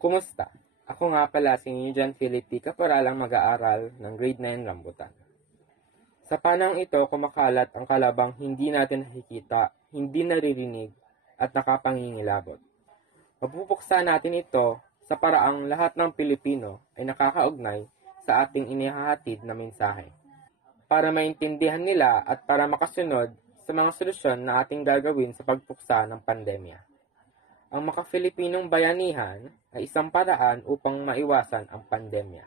Kumusta? Ako nga pala si John Philip P. Caporal ang mag-aaral ng Grade 9 Rambutan. Sa panahong ito, kumakalat ang kalabang hindi natin nakikita, hindi naririnig, at nakapangingilabot. Mapupuksa natin ito sa paraang lahat ng Pilipino ay nakakaugnay sa ating inihahatid na mensahe, para maintindihan nila at para makasunod sa mga solusyon na ating gagawin sa pagpuksa ng pandemya. Ang maka-Filipinong bayanihan ay isang paraan upang maiwasan ang pandemya.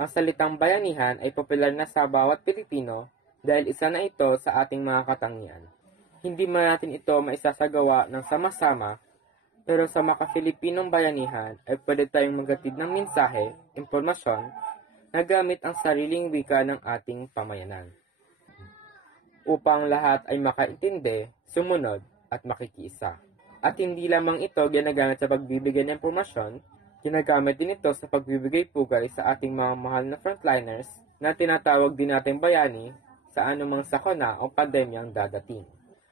Ang salitang bayanihan ay popular na sa bawat Pilipino dahil isa na ito sa ating mga katangian. Hindi man natin ito maisasagawa ng sama-sama, pero sa maka-Filipinong bayanihan ay pwede tayong maghatid ng mensahe, impormasyon, na gamit ang sariling wika ng ating pamayanan, upang lahat ay makaintindi, sumunod, at makikiisa. At hindi lamang ito ginagamit sa pagbibigay ng impormasyon, ginagamit din ito sa pagbibigay pugay sa ating mga mahal na frontliners na tinatawag din natin bayani sa anumang sakuna o pandemyang dadating.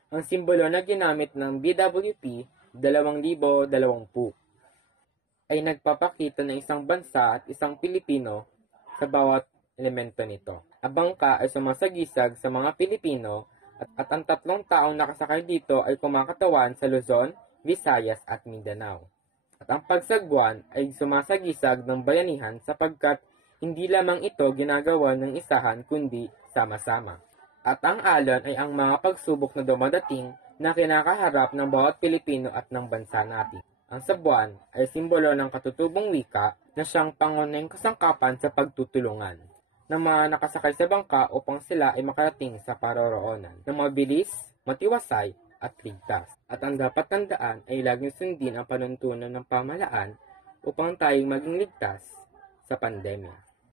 Ang simbolo na ginamit ng BWP 2020 ay nagpapakita ng isang bansa at isang Pilipino sa bawat elemento nito. Ang bangka ay sumasagisag sa mga Pilipino at ang tatlong taong nakasakay dito ay kumakatawan sa Luzon, Visayas at Mindanao. At ang pagsagwan ay sumasagisag ng bayanihan sapagkat hindi lamang ito ginagawa ng isahan kundi sama-sama. At ang alon ay ang mga pagsubok na dumadating na kinakaharap ng bawat Pilipino at ng bansa natin. Ang sabuan ay simbolo ng katutubong wika na siyang pangunahing kasangkapan sa pagtutulungan ng mga nakasakay sa bangka upang sila ay makarating sa paroroonan na mabilis, matiwasay at ligtas. At ang dapat tandaan ay laging sundin ang panuntunan ng pamahalaan upang tayong maging ligtas sa pandemya.